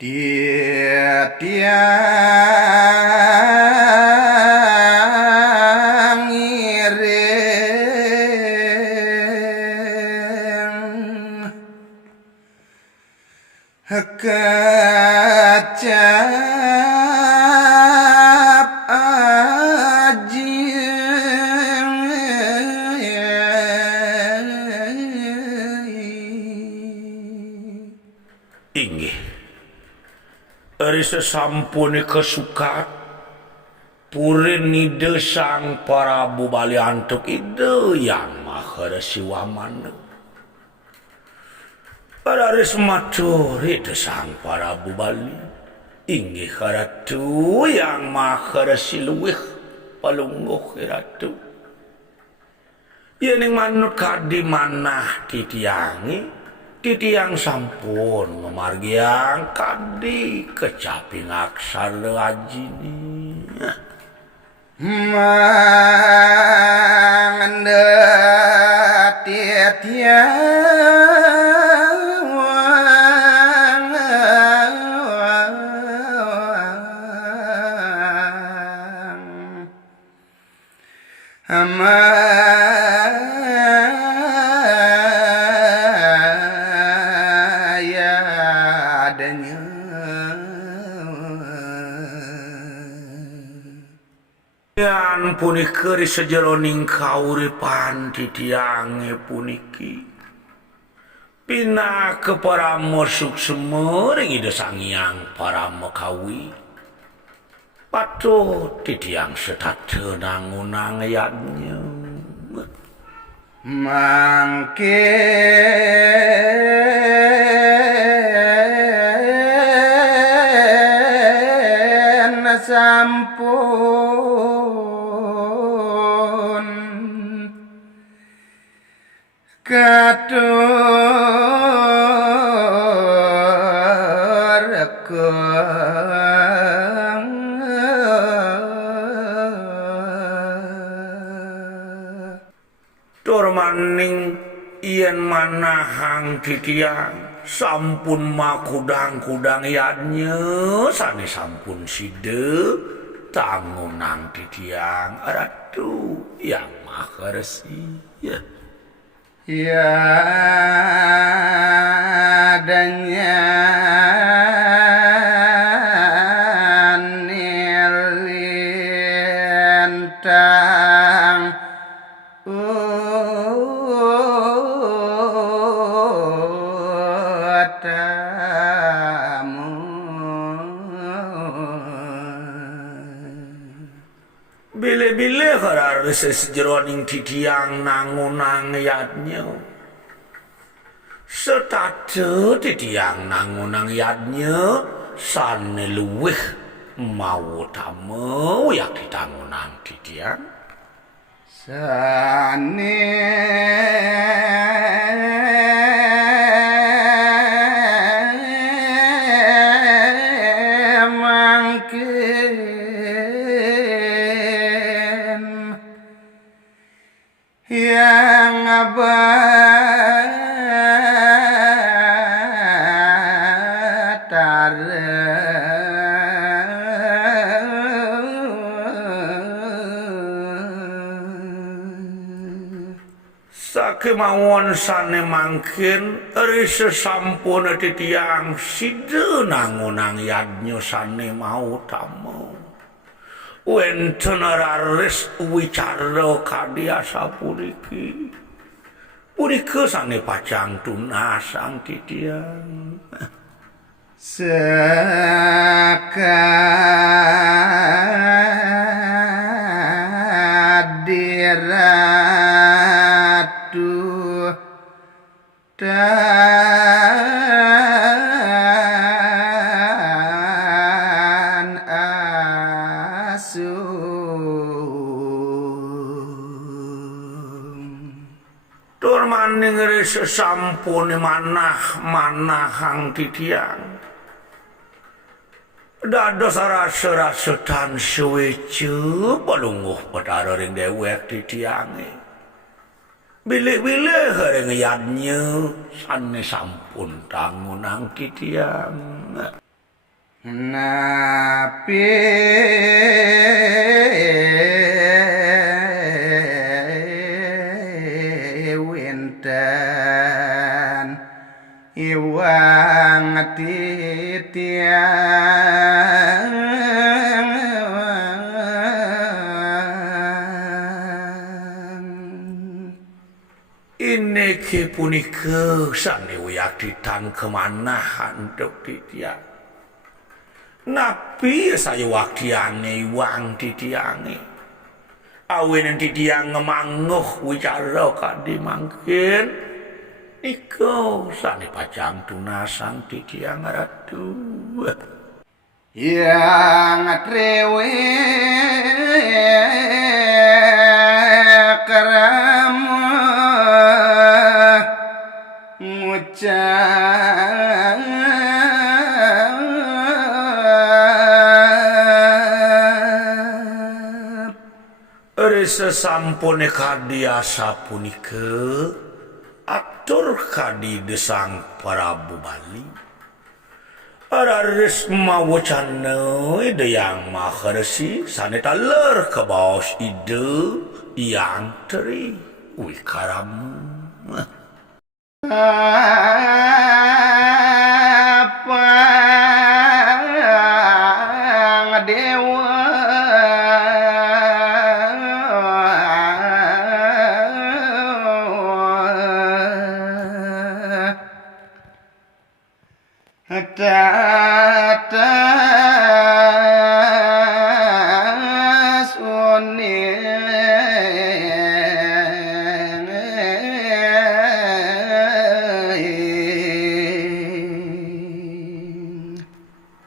Dia tiang ngiring kecap aji inggih ari sasampune kesukat purin nide sang Prabu Bali antuk ide yang mahara siwaman Pararis maturi sang Prabu Bali inggih ratu yang mahara siluwih palungguh ratu yen manut kadi manah titiang sampun memargiang kadi kecapi ngaksar ajini manganda Yan punika sejeroning kauripan titiange puniki pina keparamo suksemering ide sangyang paramo kawi patut titiang setate nangunang yadnya mangke sampun katur tur maning yen manahang titiang sampun makudang-kudang yadnya sane sampun side tangunang titiang ratu yang maharesi ya adanya nilintang bile-bile hararis sejeroning titiang nangunang yadnya setate titiang nangunang yadnya sane luwih mau tamu yak ditangunang titiang sane yang abatar sakemawon sane mangkin eri sesampun titiang side nangunang yadnya sane mau tamu wenten raris wicara kadiasa puriki purike sane pacang tunasang titiang sakadiratu tur maning sesampune manahang titiang dados rasa-rasatan suwece palungguh petara ring dewek titiange bilik-bilik ring yadnya sane sampun tangunang titiang napi winten iwang titiang Ineke punika sanewiakditan kemanahan dok titiang. Nabi saya wakdiane wang titiange. Awen titiang ngemanguh wicara kadi mangkin. Iko sane pajang tunasang titiang ratu. yang trewe keramu ngucap Sesampune kadi asa punika atur kadi desang Prabu Bali. Araris mawacana ide yang maharesi saneta ler ke bawah ide yang teri wikaram. apa dewa tata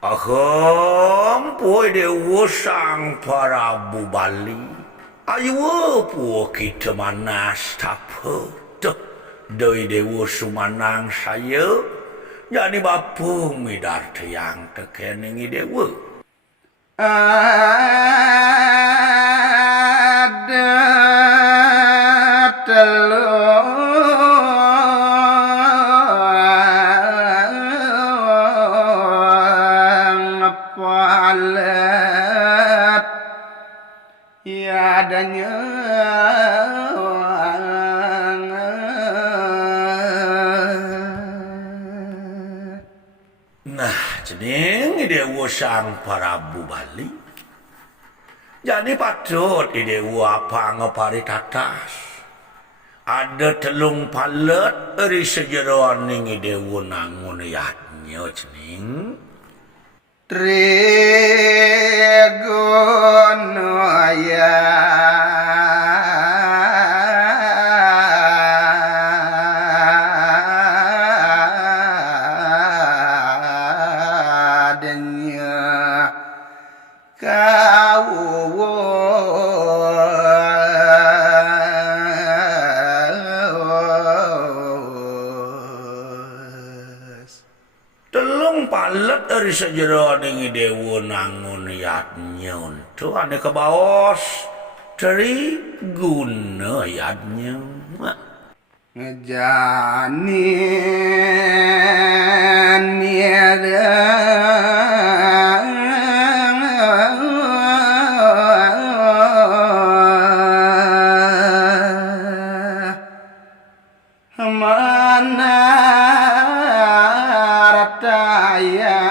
Aham poe dewa sang Prabu Bali. Ayo po kita manas tapa. Doi dewa sumanang saya. Jadi bapa midar yang tekeningi dewa. ada telur palet ya adanya Jeneng dewa sang Prabu Bali. Jadi patut dewa apa ngeparitatas. Ada telung palet eri sejeroning dewa nangun yatnya jeneng. Trigonoya Telung palet dari sejeroning dewa nangun yatnya untuk ane ke bawah dari guna yatnya. ngejanin niada mana rataya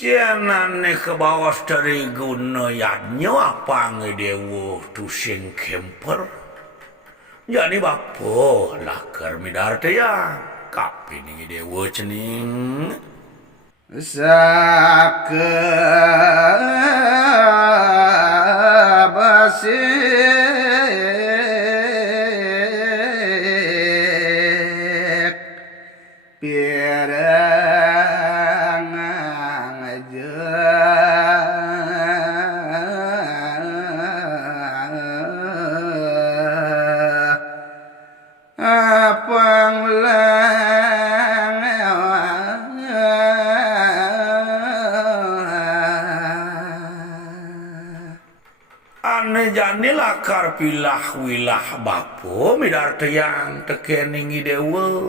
Janane ke bawah dari guna yatnya apa ngedewa tusing kemper. Jadi bapa lakar midar ya kapi nih dewa cening. sakabasik pirang aja panglang Ane jani lakar pilah wilah bapo midar teyang tekening idewa.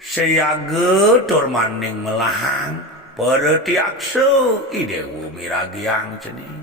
Seyaga tur maning melahang peretiakso idewa miragiang cening.